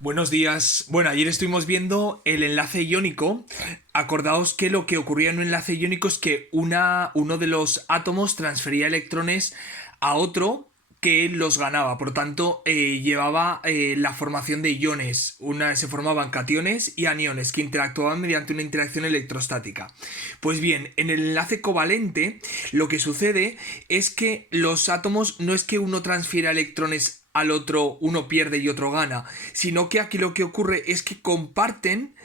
Buenos días. Bueno, ayer estuvimos viendo el enlace iónico. Acordaos que lo que ocurría en un enlace iónico es que uno de los átomos transfería electrones a otro que los ganaba. Por lo tanto, llevaba la formación de iones. Se formaban cationes y aniones que interactuaban mediante una interacción electrostática. Pues bien, en el enlace covalente lo que sucede es que los átomos no es que uno transfiera electrones al otro, uno pierde y otro gana, sino que aquí lo que ocurre es que comparten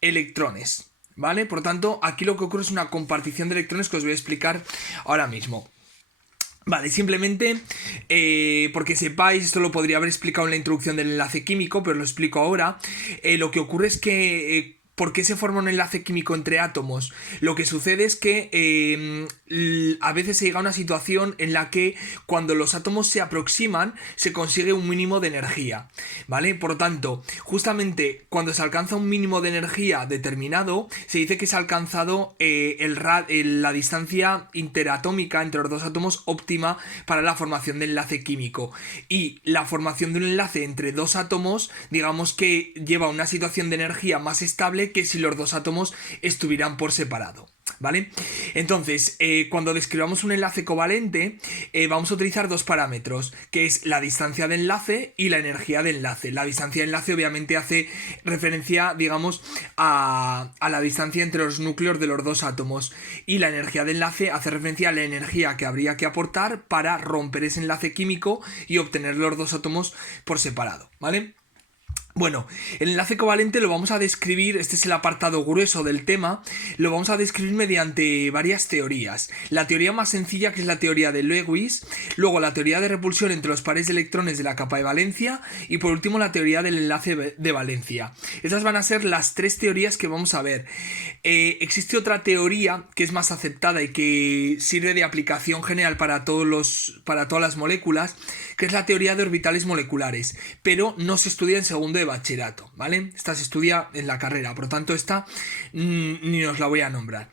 electrones, ¿vale? Por tanto, aquí lo que ocurre es una compartición de electrones que os voy a explicar ahora mismo. Vale, simplemente porque sepáis, esto lo podría haber explicado en la introducción del enlace químico, pero lo explico ahora. Lo que ocurre es que ¿por qué se forma un enlace químico entre átomos? Lo que sucede es que a veces se llega a una situación en la que cuando los átomos se aproximan se consigue un mínimo de energía, ¿vale? Por lo tanto, justamente cuando se alcanza un mínimo de energía determinado, se dice que se ha alcanzado la distancia interatómica entre los dos átomos óptima para la formación de enlace químico. Y la formación de un enlace entre dos átomos, digamos que lleva a una situación de energía más estable que si los dos átomos estuvieran por separado. ¿Vale? Entonces, cuando describamos un enlace covalente, vamos a utilizar dos parámetros, que es la distancia de enlace y la energía de enlace. La distancia de enlace obviamente hace referencia, digamos, a la distancia entre los núcleos de los dos átomos. Y la energía de enlace hace referencia a la energía que habría que aportar para romper ese enlace químico y obtener los dos átomos por separado, ¿vale? Bueno, el enlace covalente lo vamos a describir, este es el apartado grueso del tema, lo vamos a describir mediante varias teorías. La teoría más sencilla, que es la teoría de Lewis, luego la teoría de repulsión entre los pares de electrones de la capa de valencia y por último la teoría del enlace de valencia. Estas van a ser las tres teorías que vamos a ver. Existe otra teoría que es más aceptada y que sirve de aplicación general para todas las moléculas, que es la teoría de orbitales moleculares, pero no se estudia en segundo de bachillerato, ¿vale? Esta se estudia en la carrera, por lo tanto esta ni os la voy a nombrar.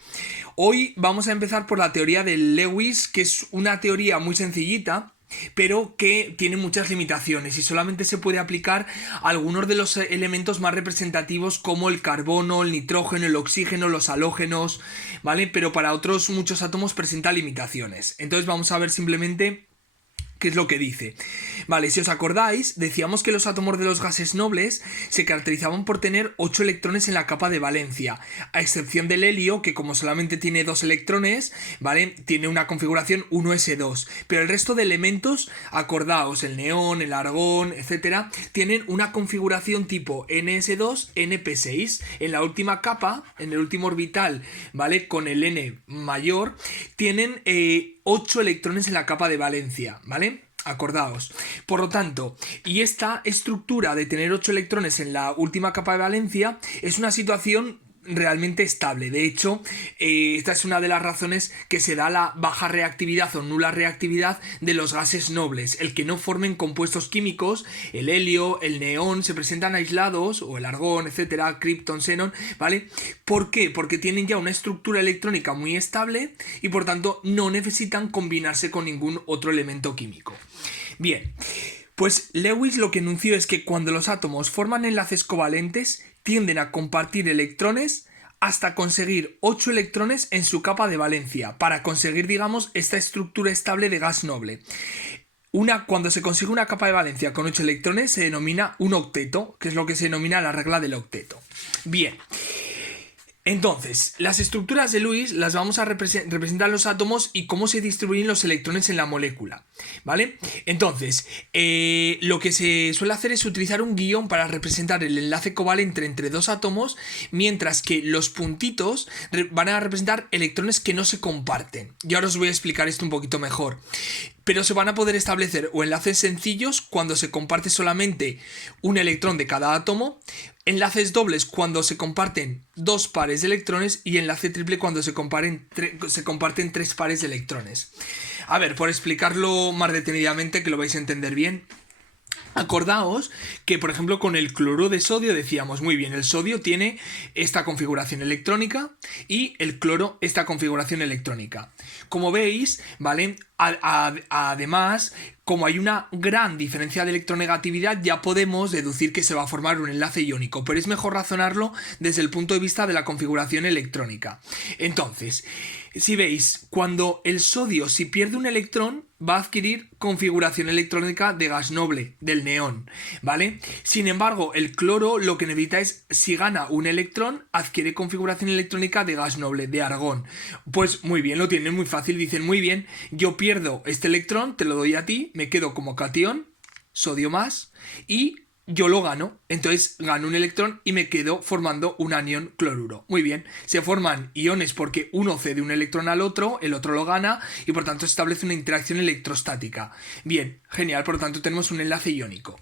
Hoy vamos a empezar por la teoría de Lewis, que es una teoría muy sencillita, pero que tiene muchas limitaciones y solamente se puede aplicar a algunos de los elementos más representativos como el carbono, el nitrógeno, el oxígeno, los halógenos, ¿vale? Pero para otros muchos átomos presenta limitaciones. Entonces vamos a ver simplemente ¿qué es lo que dice? Vale, si os acordáis, decíamos que los átomos de los gases nobles se caracterizaban por tener 8 electrones en la capa de valencia, a excepción del helio, que como solamente tiene 2 electrones, ¿vale? Tiene una configuración 1s2. Pero el resto de elementos, acordaos, el neón, el argón, etcétera, tienen una configuración tipo ns2, np6. En la última capa, en el último orbital, ¿vale? Con el n mayor, tienen 8 electrones en la capa de valencia, ¿vale? Acordaos. Por lo tanto, y esta estructura de tener 8 electrones en la última capa de valencia es una situación realmente estable. De hecho, esta es una de las razones que se da la baja reactividad o nula reactividad de los gases nobles, el que no formen compuestos químicos. El helio, el neón se presentan aislados, o el argón, etcétera, kripton, xenón, ¿vale? ¿Por qué? Porque tienen ya una estructura electrónica muy estable y por tanto no necesitan combinarse con ningún otro elemento químico. Bien, pues Lewis lo que enunció es que cuando los átomos forman enlaces covalentes tienden a compartir electrones hasta conseguir 8 electrones en su capa de valencia para conseguir, digamos, esta estructura estable de gas noble. Cuando se consigue una capa de valencia con 8 electrones se denomina un octeto, que es lo que se denomina la regla del octeto. Bien. Entonces, las estructuras de Lewis las vamos a representar los átomos y cómo se distribuyen los electrones en la molécula, ¿vale? Entonces, lo que se suele hacer es utilizar un guión para representar el enlace covalente entre dos átomos, mientras que los puntitos van a representar electrones que no se comparten. Y ahora os voy a explicar esto un poquito mejor. Pero se van a poder establecer o enlaces sencillos cuando se comparte solamente un electrón de cada átomo, enlaces dobles cuando se comparten 2 pares de electrones y enlace triple cuando se comparten 3 pares de electrones. A ver, por explicarlo más detenidamente, que lo vais a entender bien. Acordaos que, por ejemplo, con el cloruro de sodio decíamos, muy bien, el sodio tiene esta configuración electrónica y el cloro esta configuración electrónica. Como veis, ¿vale? Además, como hay una gran diferencia de electronegatividad, ya podemos deducir que se va a formar un enlace iónico, pero es mejor razonarlo desde el punto de vista de la configuración electrónica. Entonces, si veis, cuando el sodio, si pierde un electrón, va a adquirir configuración electrónica de gas noble, del neón, ¿vale? Sin embargo, el cloro lo que necesita es, si gana un electrón, adquiere configuración electrónica de gas noble, de argón. Pues muy bien, lo tienen muy fácil, dicen muy bien, yo pierdo este electrón, te lo doy a ti, me quedo como catión, sodio más, y yo lo gano, entonces gano un electrón y me quedo formando un anión cloruro. Muy bien, se forman iones porque uno cede un electrón al otro, el otro lo gana y por tanto se establece una interacción electrostática. Bien, genial, por lo tanto tenemos un enlace iónico.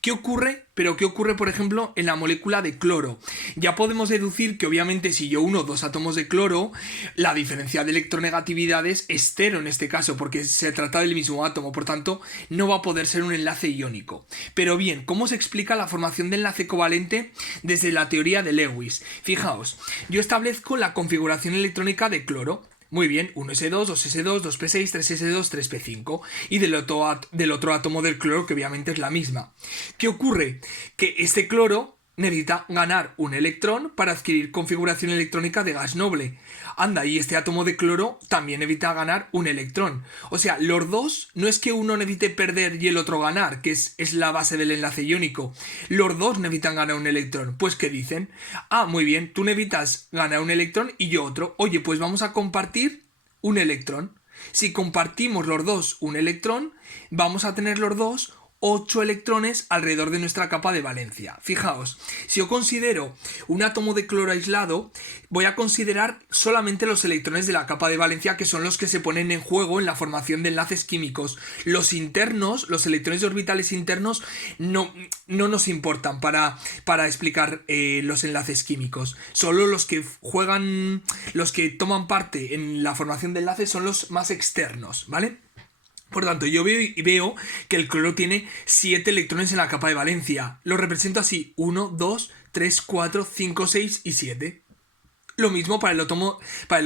¿Qué ocurre? Pero ¿qué ocurre, por ejemplo, en la molécula de cloro? Ya podemos deducir que obviamente si yo uno dos átomos de cloro, la diferencia de electronegatividades es cero en este caso, porque se trata del mismo átomo, por tanto no va a poder ser un enlace iónico. Pero bien, ¿cómo se explica la formación de enlace covalente desde la teoría de Lewis? Fijaos, yo establezco la configuración electrónica de cloro. Muy bien, 1s2, 2s2, 2p6, 3s2, 3p5 y del otro átomo del cloro, que obviamente es la misma. ¿Qué ocurre? Que este cloro necesita ganar un electrón para adquirir configuración electrónica de gas noble. Anda, y este átomo de cloro también necesita ganar un electrón. O sea, los dos, no es que uno necesite perder y el otro ganar, que es la base del enlace iónico. Los dos necesitan ganar un electrón. Pues, ¿qué dicen? Ah, muy bien, tú necesitas ganar un electrón y yo otro. Oye, pues vamos a compartir un electrón. Si compartimos los dos un electrón, vamos a tener los dos 8 electrones alrededor de nuestra capa de valencia. Fijaos, si yo considero un átomo de cloro aislado, voy a considerar solamente los electrones de la capa de valencia, que son los que se ponen en juego en la formación de enlaces químicos. Los internos, los electrones orbitales internos, no nos importan para explicar los enlaces químicos. Solo los que juegan, los que toman parte en la formación de enlaces son los más externos, ¿vale? Por tanto, yo veo que el cloro tiene 7 electrones en la capa de valencia. Lo represento así: 1, 2, 3, 4, 5, 6 y 7. Lo mismo para el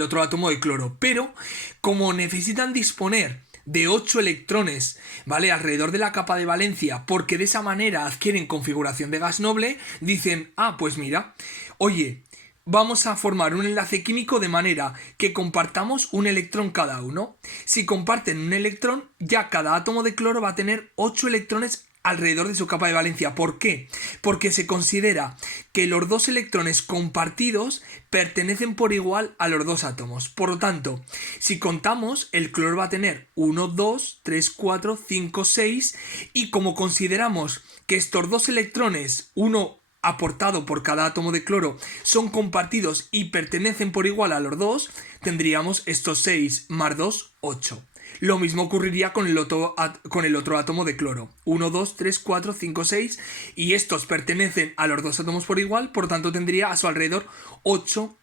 otro átomo de cloro. Pero, como necesitan disponer de 8 electrones, ¿vale?, alrededor de la capa de valencia, porque de esa manera adquieren configuración de gas noble, dicen, ah, pues mira, oye, vamos a formar un enlace químico de manera que compartamos un electrón cada uno. Si comparten un electrón, ya cada átomo de cloro va a tener 8 electrones alrededor de su capa de valencia. ¿Por qué? Porque se considera que los dos electrones compartidos pertenecen por igual a los dos átomos. Por lo tanto, si contamos, el cloro va a tener 1, 2, 3, 4, 5, 6 y como consideramos que estos dos electrones, uno aportado por cada átomo de cloro, son compartidos y pertenecen por igual a los dos, tendríamos estos 6 más 2, 8. Lo mismo ocurriría con el otro átomo de cloro. 1, 2, 3, 4, 5, 6 y estos pertenecen a los dos átomos por igual, por tanto tendría a su alrededor 8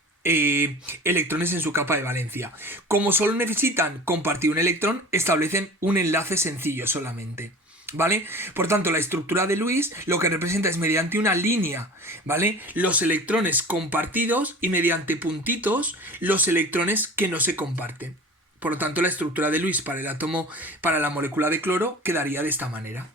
electrones en su capa de valencia. Como solo necesitan compartir un electrón, establecen un enlace sencillo solamente, ¿vale? Por tanto, la estructura de Lewis lo que representa es mediante una línea, ¿vale?, los electrones compartidos y mediante puntitos los electrones que no se comparten. Por lo tanto, la estructura de Lewis para la molécula de cloro quedaría de esta manera.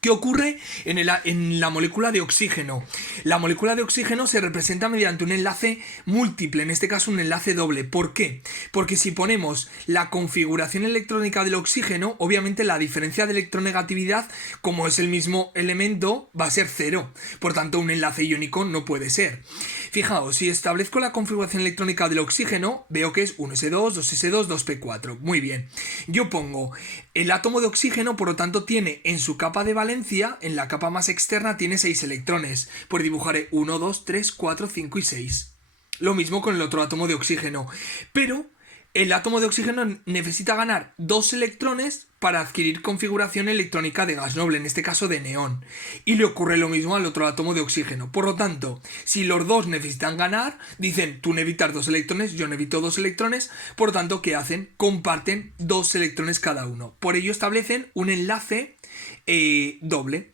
¿Qué ocurre en la molécula de oxígeno? La molécula de oxígeno se representa mediante un enlace múltiple, en este caso un enlace doble. ¿Por qué? Porque si ponemos la configuración electrónica del oxígeno, obviamente la diferencia de electronegatividad, como es el mismo elemento, va a ser 0. Por tanto, un enlace iónico no puede ser. Fijaos, si establezco la configuración electrónica del oxígeno, veo que es 1s2, 2s2, 2p4. Muy bien. Yo pongo el átomo de oxígeno, por lo tanto, tiene en su capa de valencia, en la capa más externa, tiene 6 electrones. Pues dibujaré 1, 2, 3, 4, 5 y 6. Lo mismo con el otro átomo de oxígeno. Pero el átomo de oxígeno necesita ganar 2 electrones para adquirir configuración electrónica de gas noble, en este caso de neón. Y le ocurre lo mismo al otro átomo de oxígeno. Por lo tanto, si los dos necesitan ganar, dicen, tú necesitas 2 electrones, yo necesito 2 electrones, por lo tanto, ¿qué hacen? Comparten 2 electrones cada uno. Por ello establecen un enlace doble.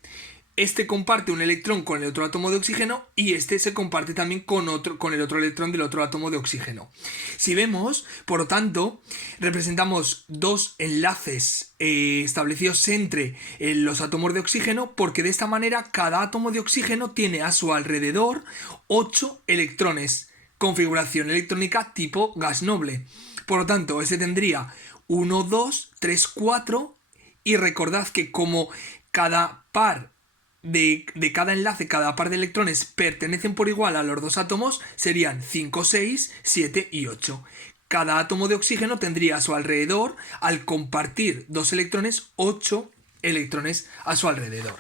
este comparte un electrón con el otro átomo de oxígeno y este se comparte también con el otro electrón del otro átomo de oxígeno. Si vemos, por lo tanto, representamos dos enlaces establecidos entre los átomos de oxígeno, porque de esta manera cada átomo de oxígeno tiene a su alrededor 8 electrones, configuración electrónica tipo gas noble. Por lo tanto, ese tendría 1, 2, 3, 4 y recordad que como cada par de cada enlace, cada par de electrones pertenecen por igual a los dos átomos, serían 5, 6, 7 y 8. Cada átomo de oxígeno tendría a su alrededor, al compartir dos electrones, 8 electrones a su alrededor.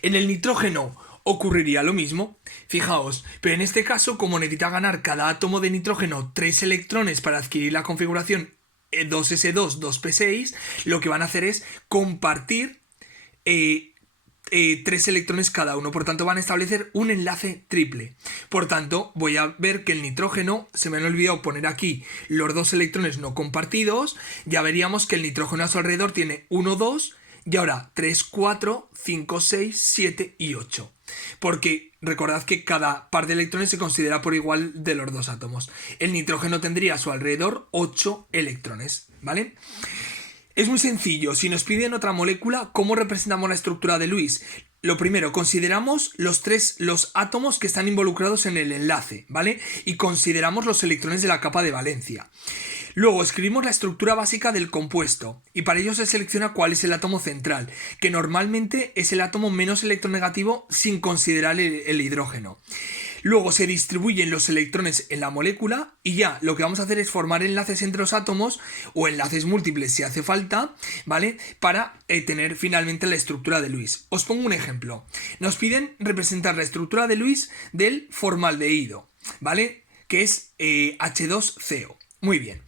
En el nitrógeno ocurriría lo mismo, fijaos, pero en este caso, como necesita ganar cada átomo de nitrógeno 3 electrones para adquirir la configuración 2s2, 2p6, lo que van a hacer es compartir 3 electrones cada uno, por tanto van a establecer un enlace triple. Por tanto, voy a ver que el nitrógeno, se me han olvidado poner aquí los 2 electrones no compartidos, ya veríamos que el nitrógeno a su alrededor tiene 1, 2 y ahora 3, 4, 5, 6, 7 y 8. Porque recordad que cada par de electrones se considera por igual de los dos átomos. El nitrógeno tendría a su alrededor 8 electrones, ¿vale? Es muy sencillo, si nos piden otra molécula, ¿cómo representamos la estructura de Lewis? Lo primero, consideramos los átomos que están involucrados en el enlace, ¿vale? Y consideramos los electrones de la capa de valencia. Luego escribimos la estructura básica del compuesto y para ello se selecciona cuál es el átomo central, que normalmente es el átomo menos electronegativo sin considerar el hidrógeno. Luego se distribuyen los electrones en la molécula y ya lo que vamos a hacer es formar enlaces entre los átomos o enlaces múltiples si hace falta, ¿vale? Para tener finalmente la estructura de Lewis. Os pongo un ejemplo. Nos piden representar la estructura de Lewis del formaldehído, ¿vale? Que es H2CO. Muy bien.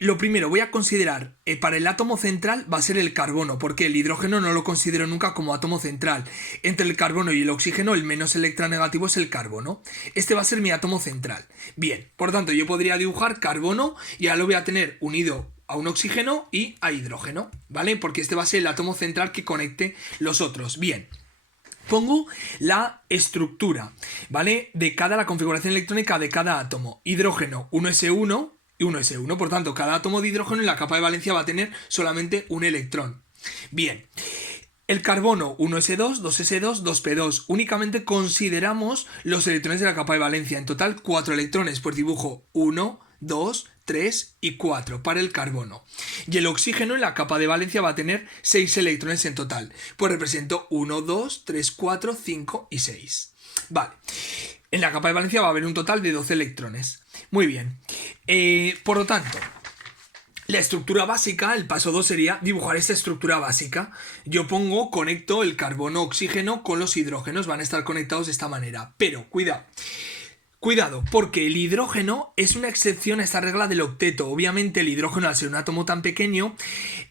Lo primero, voy a considerar para el átomo central va a ser el carbono, porque el hidrógeno no lo considero nunca como átomo central. Entre el carbono y el oxígeno, el menos electronegativo es el carbono. Este va a ser mi átomo central. Bien, por tanto, yo podría dibujar carbono y ahora lo voy a tener unido a un oxígeno y a hidrógeno, ¿vale? Porque este va a ser el átomo central que conecte los otros. Bien. Pongo la estructura, ¿vale? De la configuración electrónica de cada átomo. Hidrógeno 1s1 y 1s1. Por tanto, cada átomo de hidrógeno en la capa de valencia va a tener solamente un electrón. Bien. El carbono 1s2, 2s2, 2p2. Únicamente consideramos los electrones de la capa de valencia. En total 4 electrones. Pues dibujo 1, 2, 3 y 4 para el carbono. Y el oxígeno en la capa de valencia va a tener 6 electrones en total. Pues represento 1, 2, 3, 4, 5 y 6. Vale. En la capa de valencia va a haber un total de 12 electrones. Muy bien. Por lo tanto, la estructura básica, el paso 2 sería dibujar esta estructura básica. Yo conecto el carbono-oxígeno con los hidrógenos. Van a estar conectados de esta manera. Pero, Cuidado, porque el hidrógeno es una excepción a esta regla del octeto. Obviamente el hidrógeno, al ser un átomo tan pequeño,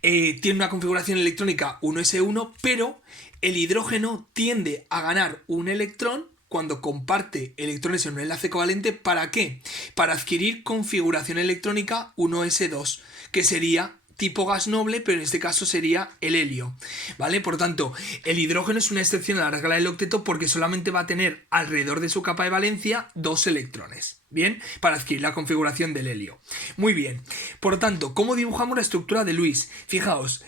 tiene una configuración electrónica 1s1, pero el hidrógeno tiende a ganar un electrón cuando comparte electrones en un enlace covalente. ¿Para qué? Para adquirir configuración electrónica 1s2, que sería tipo gas noble, pero en este caso sería el helio, ¿vale? Por tanto, el hidrógeno es una excepción a la regla del octeto porque solamente va a tener alrededor de su capa de valencia 2 electrones, ¿bien? Para adquirir la configuración del helio. Muy bien. Por tanto, ¿cómo dibujamos la estructura de Lewis? Fijaos,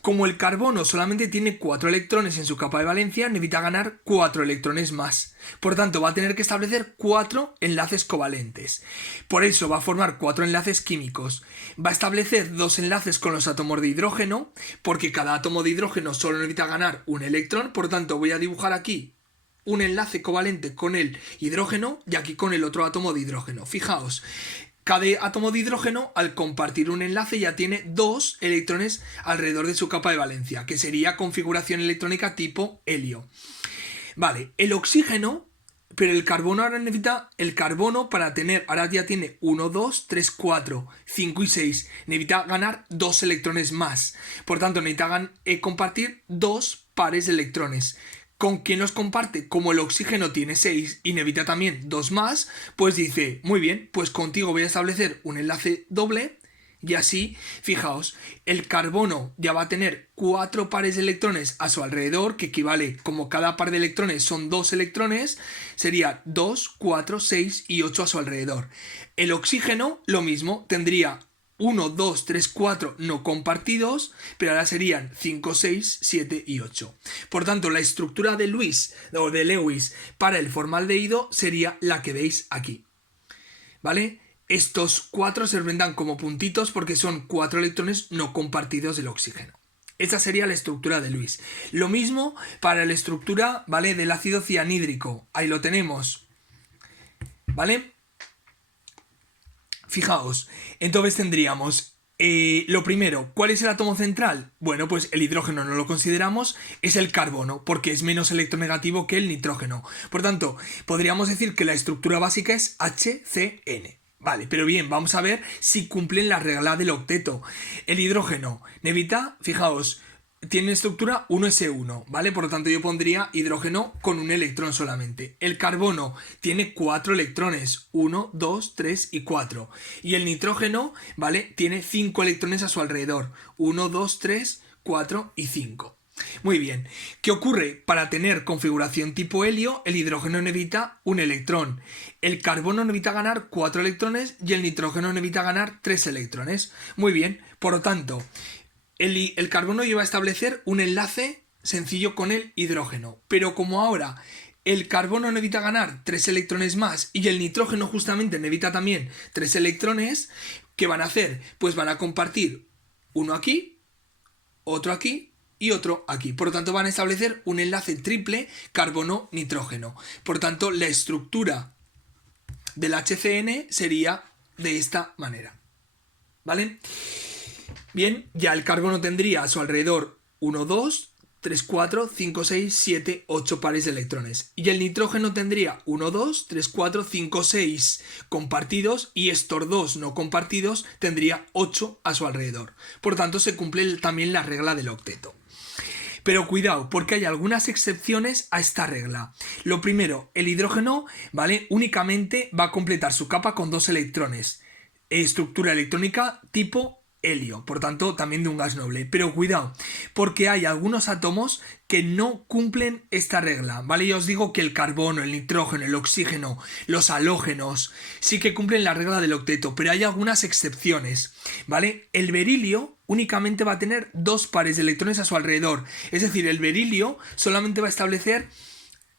como el carbono solamente tiene 4 electrones en su capa de valencia, necesita ganar 4 electrones más. Por tanto, va a tener que establecer 4 enlaces covalentes. Por eso va a formar 4 enlaces químicos. Va a establecer 2 enlaces con los átomos de hidrógeno, porque cada átomo de hidrógeno solo necesita ganar un electrón. Por tanto, voy a dibujar aquí un enlace covalente con el hidrógeno y aquí con el otro átomo de hidrógeno. Fijaos. Cada átomo de hidrógeno, al compartir un enlace, ya tiene 2 electrones alrededor de su capa de valencia, que sería configuración electrónica tipo helio. Vale, el oxígeno, pero el carbono ahora necesita, el carbono para tener, ahora ya tiene 1, 2, 3, 4, 5 y 6, necesita ganar 2 electrones más. Por tanto, necesita compartir 2 pares de electrones. ¿Con quién los comparte? Como el oxígeno tiene 6 y necesita también 2 más, pues dice, muy bien, pues contigo voy a establecer un enlace doble Y así, fijaos, el carbono ya va a tener 4 pares de electrones a su alrededor, que equivale, como cada par de electrones son 2 electrones, sería 2, 4, 6 y 8 a su alrededor. El oxígeno, lo mismo, tendría 1, 2, 3, 4 no compartidos, pero ahora serían 5, 6, 7 y 8. Por tanto, la estructura de Lewis para el formaldehído sería la que veis aquí. ¿Vale? Estos 4 se representan como puntitos porque son 4 electrones no compartidos del oxígeno. Esta sería la estructura de Lewis. Lo mismo para la estructura, ¿vale?, del ácido cianhídrico. Ahí lo tenemos. ¿Vale? Fijaos, entonces tendríamos lo primero, ¿cuál es el átomo central? Bueno, pues el hidrógeno no lo consideramos, es el carbono, porque es menos electronegativo que el nitrógeno. Por tanto, podríamos decir que la estructura básica es HCN. Vale, pero bien, vamos a ver si cumplen la regla del octeto. El hidrógeno necesita, fijaos, tiene estructura 1s1, ¿vale? Por lo tanto yo pondría hidrógeno con un electrón solamente. El carbono tiene 4 electrones, 1, 2, 3 y 4. Y el nitrógeno, ¿vale?, tiene 5 electrones a su alrededor, 1, 2, 3, 4 y 5. Muy bien, ¿qué ocurre? Para tener configuración tipo helio, el hidrógeno necesita un electrón, el carbono necesita ganar 4 electrones y el nitrógeno necesita ganar 3 electrones. Muy bien, por lo tanto, el carbono iba a establecer un enlace sencillo con el hidrógeno, pero como ahora el carbono necesita ganar 3 electrones más y el nitrógeno justamente necesita también 3 electrones, ¿qué van a hacer? Pues van a compartir uno aquí, otro aquí y otro aquí. Por lo tanto van a establecer un enlace triple carbono-nitrógeno. Por tanto, la estructura del HCN sería de esta manera. ¿Vale? Bien, ya el carbono tendría a su alrededor 1, 2, 3, 4, 5, 6, 7, 8 pares de electrones. Y el nitrógeno tendría 1, 2, 3, 4, 5, 6 compartidos y estos 2 no compartidos tendría 8 a su alrededor. Por tanto, se cumple también la regla del octeto. Pero cuidado, porque hay algunas excepciones a esta regla. Lo primero, el hidrógeno, ¿vale?, únicamente va a completar su capa con 2 electrones. Estructura electrónica tipo helio, por tanto también de un gas noble. Pero cuidado, porque hay algunos átomos que no cumplen esta regla, ¿vale? Ya os digo que el carbono, el nitrógeno, el oxígeno, los halógenos sí que cumplen la regla del octeto, pero hay algunas excepciones, ¿vale? El berilio únicamente va a tener 2 pares de electrones a su alrededor, es decir, el berilio solamente va a establecer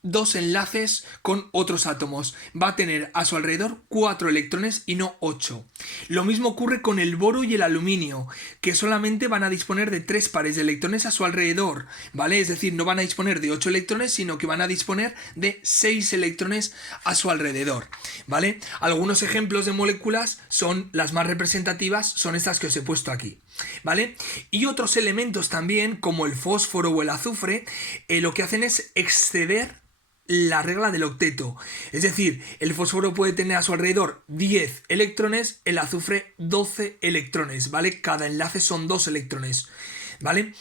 2 enlaces con otros átomos. Va a tener a su alrededor 4 electrones y no 8. Lo mismo ocurre con el boro y el aluminio, que solamente van a disponer de 3 pares de electrones a su alrededor, ¿vale? Es decir, no van a disponer de 8 electrones, sino que van a disponer de 6 electrones a su alrededor, ¿vale? Algunos ejemplos de moléculas son las más representativas, son estas que os he puesto aquí, ¿vale? Y otros elementos también, como el fósforo o el azufre, lo que hacen es exceder la regla del octeto. Es decir, el fósforo puede tener a su alrededor 10 electrones, el azufre 12 electrones, ¿vale? Cada enlace son 2 electrones, ¿vale?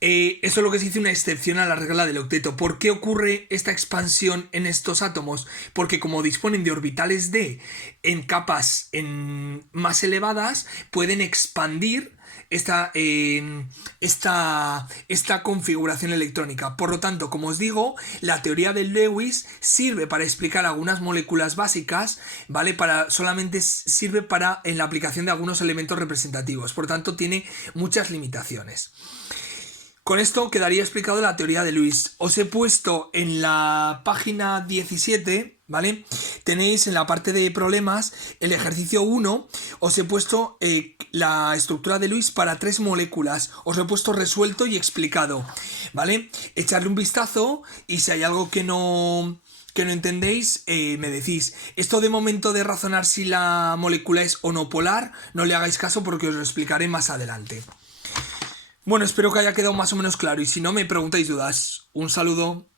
Eso es lo que se dice una excepción a la regla del octeto. ¿Por qué ocurre esta expansión en estos átomos? Porque como disponen de orbitales d en capas más elevadas, pueden expandir esta configuración electrónica. Por lo tanto, como os digo, la teoría de Lewis sirve para explicar algunas moléculas básicas, ¿vale? Solamente sirve para en la aplicación de algunos elementos representativos. Por tanto, tiene muchas limitaciones. Con esto quedaría explicado la teoría de Lewis. Os he puesto en la página 17, ¿vale? Tenéis en la parte de problemas el ejercicio 1, os he puesto la estructura de Lewis para 3 moléculas. Os lo he puesto resuelto y explicado, ¿vale? Echadle un vistazo y si hay algo que no entendéis, me decís. Esto de momento de razonar si la molécula es o no polar, no le hagáis caso porque os lo explicaré más adelante. Bueno, espero que haya quedado más o menos claro y si no me preguntáis dudas. Un saludo.